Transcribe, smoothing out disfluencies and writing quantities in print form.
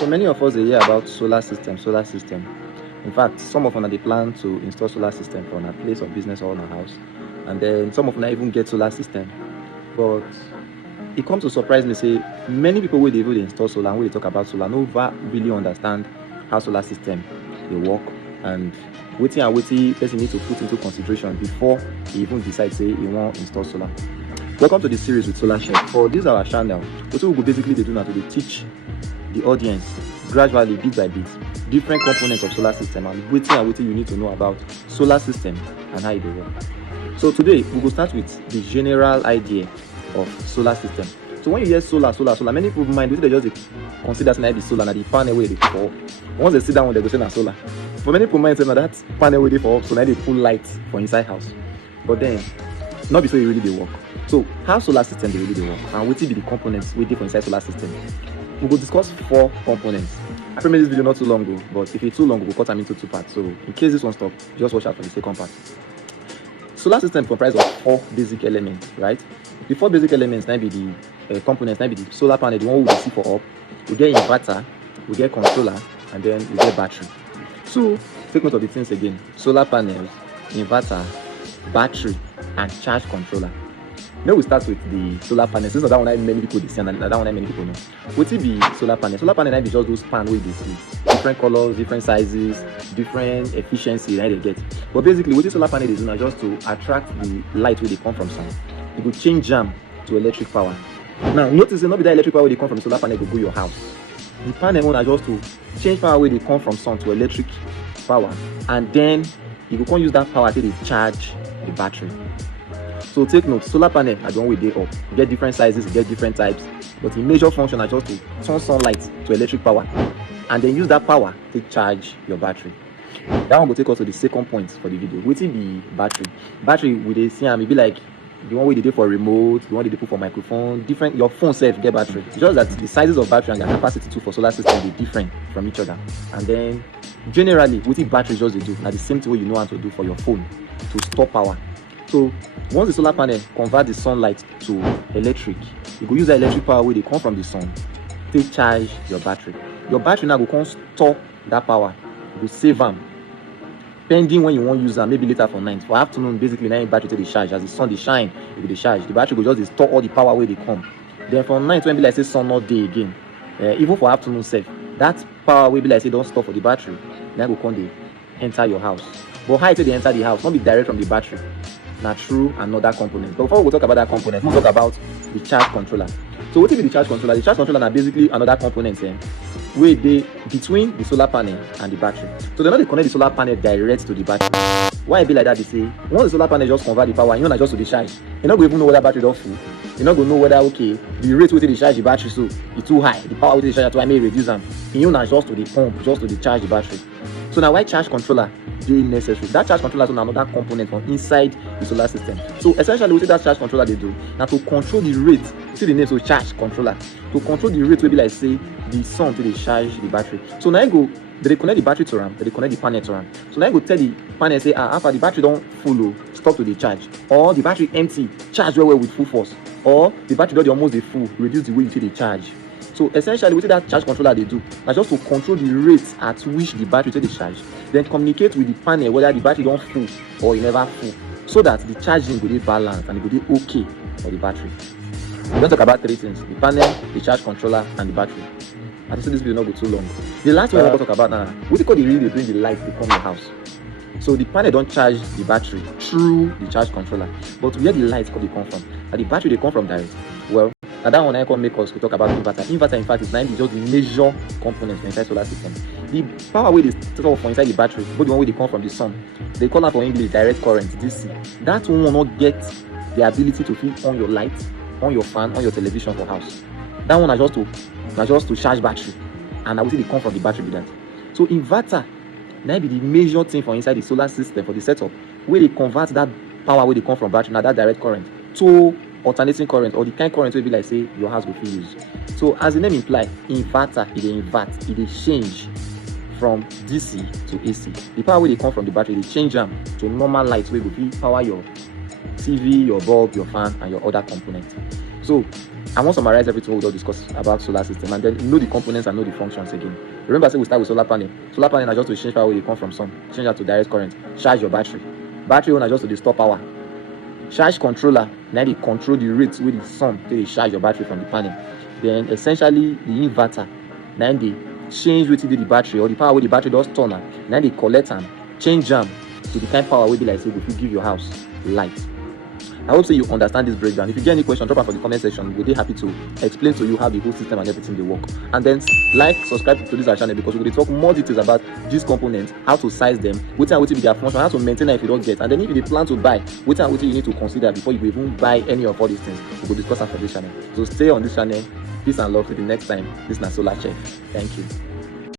So many of us dey hear about solar system, solar system. In fact, some of them they plan to install solar system for a place of business or on a house, and then some of them even get solar system. But it comes to surprise me say many people wey dey even dey install solar and wey dey talk about solar no really understand how solar system dey work and wetin person need to put into consideration before he even decide say he wan install solar. Welcome to the series with Solar Chef. For this our channel, wetin we go basically dey do na to dey teach the audience gradually, bit by bit, different components of solar system and wetin you need to know about solar system and how e dey work. So today we go start with the general idea of solar system. So when you hear solar, many people mind wetin they just dey consider say na be solar, na the panel wey dey for up. Once they sit down, they go say na solar. For many people mind say na that panel wey dey for up, so na dey pull light for inside house. But then, not be so e really dey work. So how solar system dey really dey work and wetin be the components wey dey for inside solar system? We will discuss 4 components. I promise this video not too long ago, but if it's too long, we'll cut them into 2 parts. So in case this one stop, just watch out for the second part. Solar system comprises of 4 basic elements, right? The 4 basic elements might be the components, might be the solar panel, the one we will see for up. We get inverter, we get controller, and then we get battery. So take note of the things again: solar panels, inverter, battery, and charge controller. Now we start with the solar panel. Since that one many people see and that one many people know. What is the solar panel? Solar panel might be just those panels we see, different colors, different sizes, different efficiency that they get. But basically, what the solar panel is doing is just to attract the light where they come from sun. It will change them to electric power. Now notice not be that electric power where they come from the solar panel to go your house. The panel one are just to change power where they come from sun to electric power, and then you can use that power to charge the battery. So take note, solar panel are the one way they up. You get different sizes, you get different types, but the major function is just to turn sunlight to electric power and then use that power to charge your battery. That one will take us to the second point for the video. What is the battery? Battery with a see maybe like the one way they do for remote, the one they put for microphone, different. Your phone self get battery. It's just that the sizes of battery and their capacity too for solar system be different from each other. And then generally, what the battery just they do, now the same thing you know how to do for your phone to store power. So once the solar panel convert the sunlight to electric, you go use the electric power where they come from the sun to charge your battery. Your battery now go store that power, you go save them. Pending when you want to use them, maybe later for night. For afternoon, basically now battery to the charge. As the sun they shine, it will be charge. The battery will just store all the power where they come. Then for night when be like say sun not day again, even for afternoon safe, that power will be like say don't stop for the battery. Then go come they enter your house. But how they enter the house? Not be direct from the battery. Not through another component. But before we talk about that component, we'll talk about the charge controller. So what is the charge controller? The charge controller is basically another component where they between the solar panel and the battery. So they're not connect the solar panel direct to the battery. Why it be like that? They say once the solar panel just convert the power, you're not just to the charge. You're not going to even know whether battery don't full. You're not going to know whether okay the rate with the charge the battery so it's too high. The power with the charge too high may reduce them. You're not just to the pump, just to the charge the battery. So now why charge controller is necessary? That charge controller is another component from inside the solar system. So essentially what that charge controller they do now to control the rate. See the name, so charge controller. To control the rate will be like say the sun to the charge the battery. So now you go they connect the battery to RAM, they connect the panel to RAM. So now you go tell the panel say after the battery don't full, stop to the charge. Or the battery empty, charge well with full force. Or the battery don't almost the full, reduce the way you take the charge. So essentially what that charge controller they do is just to control the rate at which the battery take the charge, then communicate with the panel whether the battery don't full or it never full, so that the charging will be balanced and it will be okay for the battery. We're going to talk about 3 things: the panel, the charge controller, and the battery. As I said, this video not go too long. The last one we're going to talk about now, what they call the really bring the light to come your house. So the panel don't charge the battery through the charge controller, but where the lights come from, and the battery they come from direct. Well, and that one I can make us to talk about inverter. Inverter, in fact, is just the major component inside solar system. The power way they store for inside the battery, both the one way they come from the sun, they call that for English direct current, DC. That one will not get the ability to feed on your light, on your fan, on your television for house. That one are just to charge battery, and I will say they come from the battery with that. So inverter now be the major thing for inside the solar system for the setup, where they convert that power where they come from battery, now that direct current, to alternating current or the kind current will be like say your house will feel use. So as the name imply, inverter it invert, it change from DC to AC. The power where they come from the battery, they change them to normal lights where will be power your TV, your bulb, your fan, and your other components. So I want to summarize everything we will discuss about solar system, and then know the components and know the functions again. Remember, say we start with solar panel. Solar panel na just to change power wey dey come from sun, change that to direct current, charge your battery. Battery na just to dey store power. Charge controller na dey control the rate wey the sun take dey charge your battery from the panel. Then essentially the inverter na dey change wetin dey the battery, or the power wey the battery don store na dey collect am, change am to the kind power wey be like say go fit give your house light. I hope so you understand this breakdown. If you get any question, drop am for the comment section. We'll be happy to explain to you how the whole system and everything dey work. And then like, subscribe to this our channel, because we will talk more details about these components, how to size them, wetin and wetin be their function, how to maintain them if you don't get. And then if you dey plan to buy, wetin and wetin you need to consider before you even buy any of all these things. We will discuss am for this channel. So stay on this channel. Peace and love till the next time. This is Solar Chef. Thank you.